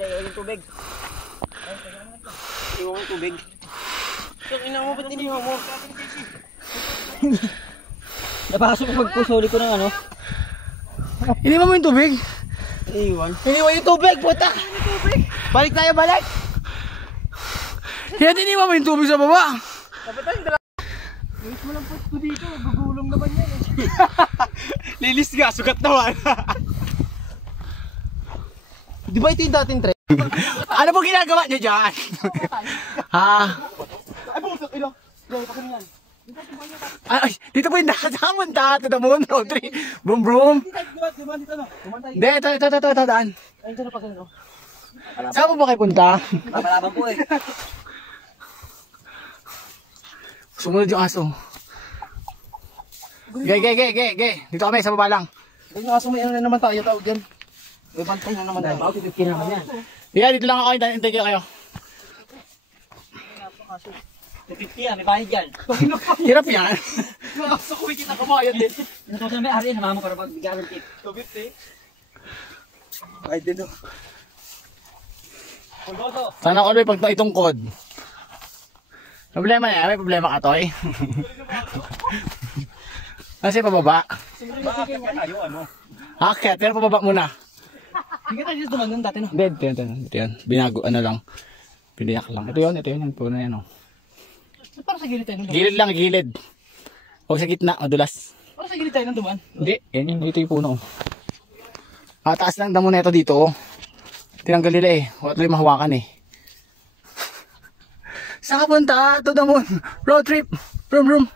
yung tubig. Iwan yung tubig. Yung ina mo, ba't iniwan mo? Napakasok yung pagpusuli ko ng ano. Iniwan mo yung tubig? Iniwan yung tubig, puta! Balik tayo, balik! Kaya iniwan mo yung tubig sa baba! Dapat tayo dala. Lilis mo lang po dito, gugulong naman yan eh. Lilis nga, sugat naman! Di ba ito yung dating trip? Ano po ginagawa niyo dyan? Ha? Ay, buksak, ilo. Gawin pa kami yan. Ay, dito po yung dasamon, to the moon, road trip. Boom, boom. Hindi, ito, daan. Ay, ito na pa ganun. Saan po ba kayo punta? Malaban po eh. Sumunod yung aso. Gay. Dito kami, sa baba lang. Yung aso may ano na naman tayo, tawag yan. May bantay na naman tayo. Bakit ito naman yan? Yeah, dito lang ako, hintay kayo. 250 yan, may bayad yan. Hirap yan. Nakasa ko, kita kumayad din. Ito sa may ari, namama para pagbigyan ng tip. 250? Bayad din o. Sana ako may pag itungkod. Problema yan, may problema ka, Toy. Kasi pababa. Bakit tayo ano? Akit, pero pababa muna. Hindi ka tayo dito dumanon dati no? Ito yan. Binago, ano lang. Piniyak lang. Ito yun. Puno yan, oh. Para sa gilid tayo nung dumaan? Gilid lang, gilid. Huwag sa gitna, madulas. Para sa gilid tayo nung dumaan? Hindi, yan yun. Ito yung puno. Taas lang damo na ito dito, oh. Tinanggal nila eh. Huwag tuloy mahawakan eh. Saan ka punta? To the moon. Road trip. Vroom.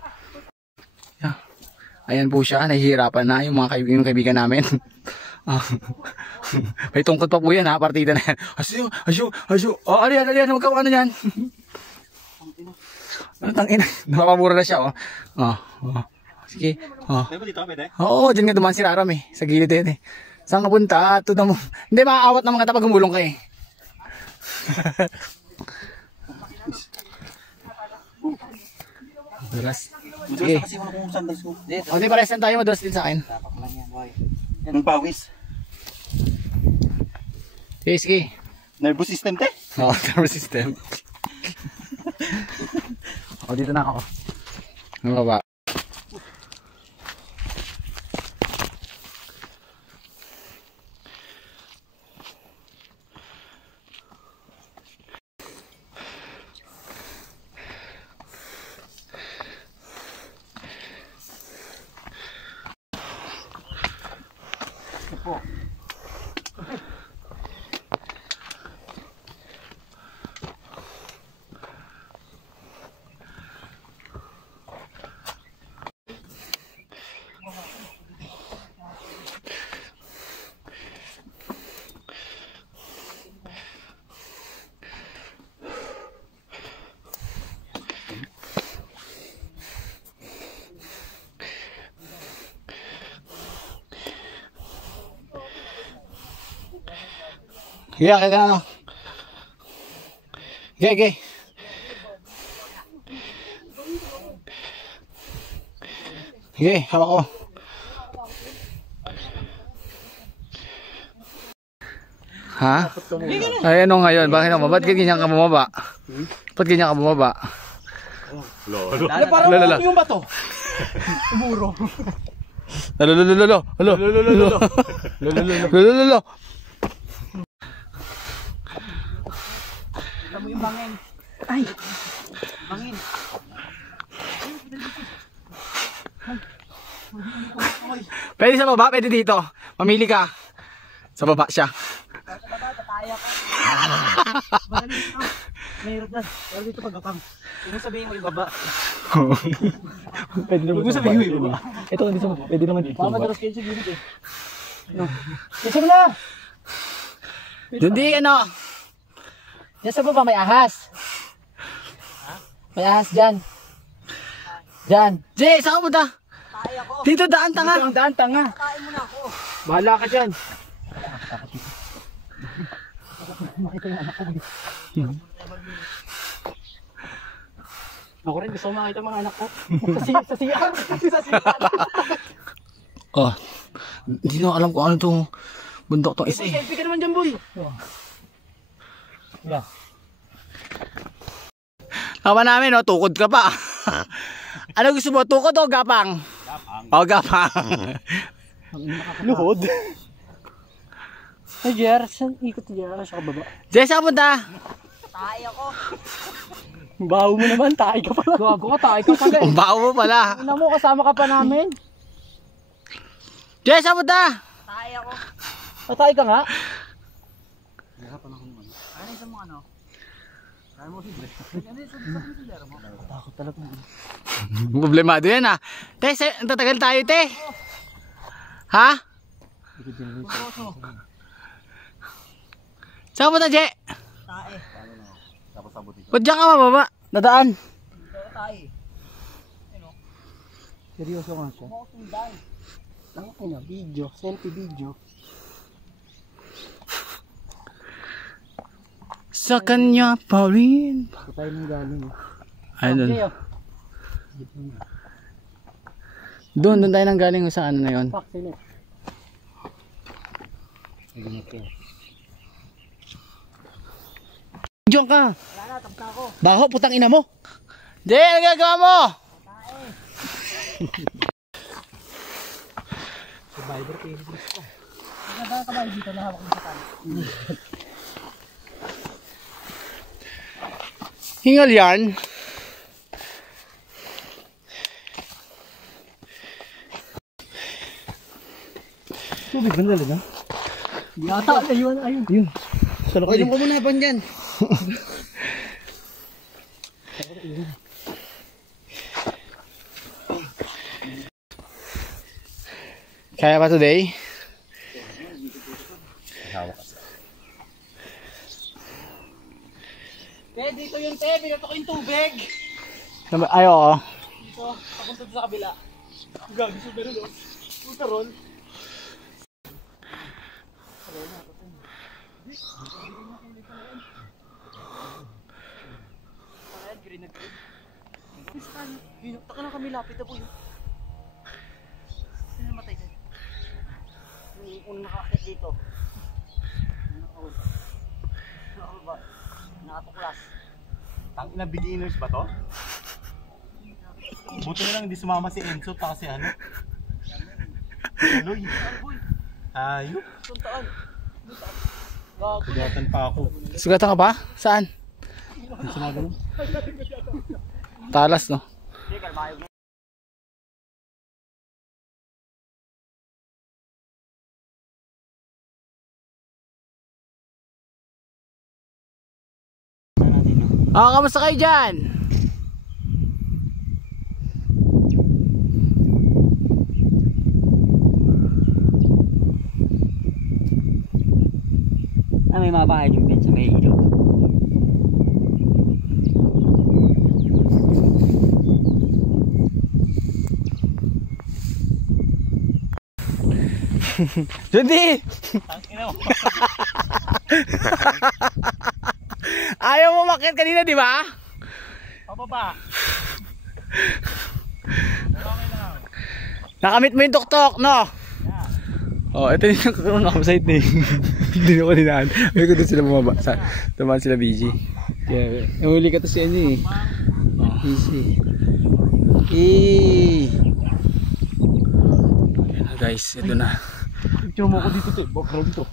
Yeah. Ayan po siya. Nahihirapan na yung mga kaibigan namin. May tungkod pa po yan ha. Partida na yan. Asyo. Oh, ariyan. Huwag ka ano yan. Tangina. Napapamura na siya, oh. Sige. Oo, dyan nga dumaan si Raram eh. Sa gilid yan eh. Saan ka punta? To the moon. Hindi, maaawat naman ka pag humulong ka eh. Madulas. Sige. O, di pares lang tayo. Madulas din sa akin. Anong pawis? Sige. Nervous system te? Oo, nervous system. O, dito na ako. Ang baba. Kaya ka na ano. Okay. Okay, hawak ko. Ha? Ay, ano ngayon? Bakit ako? Ba't ganyan ka bumaba? Ba't ganyan ka bumaba? Parang yung bato. Umuro. Lolo. Alam mo yung bangin. Ay! Bangin. Pwede sa baba, pwede dito. Mamili ka. Sa baba siya. Sa baba, tataya ka. Mayroon na. Pero dito pagkapang. Huwag mo sabihin mo yung baba. Pwede naman. Huwag mo sabihin mo yung baba. Ito, hindi sa baba. Pwede naman dito. Madalas kayo sa gilid eh. Isa mo na! Hindi, ano? Yan sa baba may ahas. May ahas dyan. Jay, saan ka punta? Kaya ko. Dito, daan tanga. Dito ang daan tanga. Kain mo na ako. Bahala ka dyan. Makita yung anak ko. Ako rin gusto ko makita mga anak ko. Sa siyan. Oh, hindi na alam kung ano itong bundok itong isa eh. Selfie ka naman dyan, boy. Yeah. Tama namin, no? Tukod ka pa. Ano gusto mo? Tukod o gapang? Gapang. O, gapang. Luhod. Ay, Jer, saan ikot niya? Sa kababa. Jess, saan punta? Tayo ako. Baho mo naman, tayo ka pala. Gago ka, tayo ka pala. Ang baho mo pala. Una mo, kasama ka pa namin. Jess, saan punta? Tayo ako. Tayo ka nga. Ano yung mga ano? Takot talaga. Problemado yan, ha? Te, tatagal tayo, te. Ha? Saan punta, Je? Tae. Ba't dyan ka mababa? Nadaan. Tae. Seryoso nga siya. Ano, video, selfie video. Sa kanya pa rin. Ito tayo nang galing. Ay, doon tayo nang galing sa ano na yun. Fuck, sila. Diyan ka. Wala na, tapos na ako. Baho, putang ina mo. Je, ano gagawa mo? Survivor kayo. Maganda ka ba dito na hawak mo sa tayo? Hingal yan. Tubig ba talaga? Yata, ayun. Yun. Sa lakad. Inom ko muna ba dyan? Kaya pa today? Te, dito yun te. Binato ko yung tubig. Ay, oo. Dito, papunta sa kabila. Gabi sa meron doon. Punta ron. Green na green. Taka na kami lapit na po yun. Sino namatay dyan? Yung unang nakakit dito. Nakatuklas. Tang ina beginners ba to? Buti na lang hindi sumama si Enzo pa kasi ano. Aloy. Ayun. Suntaan. Sugatan pa ako. Sugatan ka ba? Saan? Hindi sumama nun. Talas, no? Hindi, kalmayog na. Kamusta kayo dyan? May mga bahay yung sa may ilog. Judy! Tangina mo. Ayaw mo makit kanina, di ba? Pababa. Nakamit mo yung tuktok, no? Oh, ito yung kakaroon na campsite na hindi na ko dinaan. May ko doon sila bumaba. Tumaan sila BG. Kaya, huli ka to si ano eh. Easy. Ayan na guys, ito na. Picture mo ko dito, te. Background to.